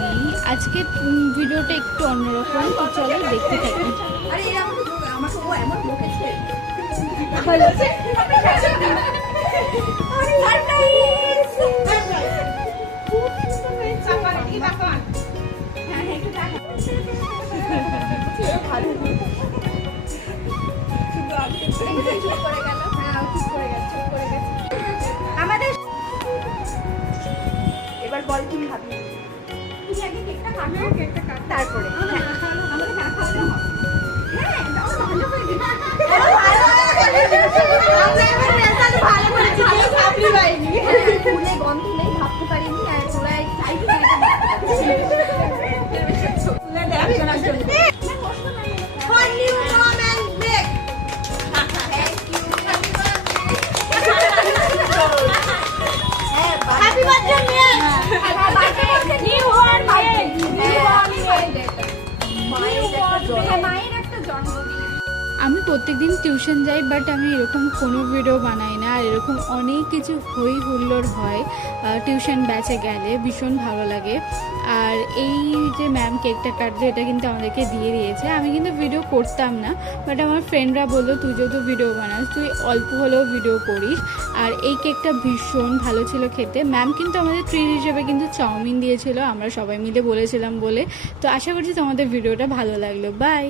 নেই। আজকে ভিডিওটা একটু অন্যরকম, তো চলো দেখতে থাকি। আমাদের এবার বল কি খাবি? তুমি আগে কেকটা কাটো, কেকটা কাট, তারপরে আমাদের না খাওয়ালে হবে। হ্যাঁ, দাও ভালো করে দিই। আমরা এবার রেজাল্ট ভালো করেছি, কেউ সাপ্লি পাইনি। ফুলে গন্ধ নেই, ভাবতে পারিনি, আর তোরা চাইবি না এটা ভাবতে পারছিস। ফুলে দেখ শোনার জন্য। For new mom and break. Thank you. Happy birthday, Mia. Happy birthday, new born baby. মায়ের একটা জন্মদিন। আমি প্রত্যেকদিন টিউশন যাই, বাট আমি এরকম কোনো ভিডিও বানাই না। আর এরকম অনেক কিছু হই হুল্লোড় হয় টিউশন ব্যাচে গেলে, ভীষণ ভালো লাগে। আর এই যে ম্যাম কেকটা কাটবে, এটা কিন্তু আমাদেরকে দিয়ে দিয়েছে। আমি কিন্তু ভিডিও করতাম না, বাট আমার ফ্রেন্ডরা বললো তুই যেহেতু ভিডিও বানাস, তুই অল্প হলেও ভিডিও করিস। আর এই কেকটা ভীষণ ভালো ছিল খেতে। ম্যাম কিন্তু আমাদের ট্রিট হিসেবে কিন্তু চাউমিন দিয়েছিল, আমরা সবাই মিলে বলেছিলাম বলে। তো আশা করছি তোমাদের ভিডিওটা ভালো লাগলো। বাই।